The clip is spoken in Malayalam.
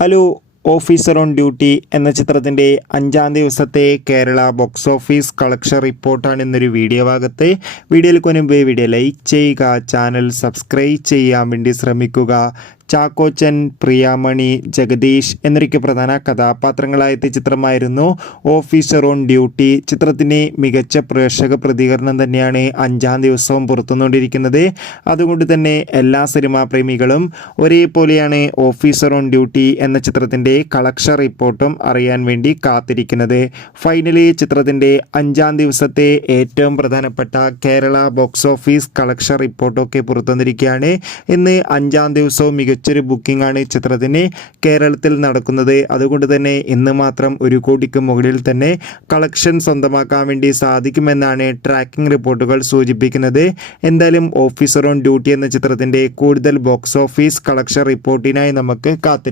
ഹലോ. ഓഫീസർ ഓൺ ഡ്യൂട്ടി എന്ന ചിത്രത്തിൻ്റെ 5-ാം ദിവസത്തെ കേരള ബോക്സ് ഓഫീസ് കളക്ഷൻ റിപ്പോർട്ടാണ് ഇന്നൊരു വീഡിയോ ഭാഗത്ത്. വീഡിയോയിൽ മുൻപ് വീഡിയോ ലൈക്ക് ചെയ്യുക, ചാനൽ സബ്സ്ക്രൈബ് ചെയ്യാൻ വേണ്ടി ശ്രമിക്കുക. ചാക്കോച്ചൻ, പ്രിയാമണി, ജഗദീഷ് എന്നൊക്കെ പ്രധാന കഥാപാത്രങ്ങളായ ചിത്രമായിരുന്നു ഓഫീസർ ഓൺ ഡ്യൂട്ടി. ചിത്രത്തിന് മികച്ച പ്രേക്ഷക പ്രതികരണം തന്നെയാണ് 5-ാം ദിവസവും പുറത്തുകൊണ്ടിരിക്കുന്നത്. അതുകൊണ്ട് തന്നെ എല്ലാ സിനിമാ പ്രേമികളും ഒരേപോലെയാണ് ഓഫീസർ ഓൺ ഡ്യൂട്ടി എന്ന ചിത്രത്തിൻ്റെ കളക്ഷൻ റിപ്പോർട്ടും അറിയാൻ വേണ്ടി കാത്തിരിക്കുന്നത്. ഫൈനലി ചിത്രത്തിൻ്റെ 5-ാം ദിവസത്തെ ഏറ്റവും പ്രധാനപ്പെട്ട കേരള ബോക്സ് ഓഫീസ് കളക്ഷൻ റിപ്പോർട്ടൊക്കെ പുറത്തുവന്നിരിക്കുകയാണ്. ഇന്ന് 5-ാം ദിവസവും മികച്ചൊരു ബുക്കിംഗ് ആണ് ചിത്രത്തിന് കേരളത്തിൽ നടക്കുന്നത്. അതുകൊണ്ട് തന്നെ ഇന്ന് മാത്രം 1 കോടിക്ക് മുകളിൽ തന്നെ കളക്ഷൻ സ്വന്തമാക്കാൻ വേണ്ടി സാധിക്കുമെന്നാണ് ട്രാക്കിംഗ് റിപ്പോർട്ടുകൾ സൂചിപ്പിക്കുന്നത്. എന്തായാലും ഓഫീസർ ഓൺ ഡ്യൂട്ടി എന്ന ചിത്രത്തിൻ്റെ കൂടുതൽ ബോക്സ് ഓഫീസ് കളക്ഷൻ റിപ്പോർട്ടിനായി നമുക്ക് കാത്തിരിക്കാം.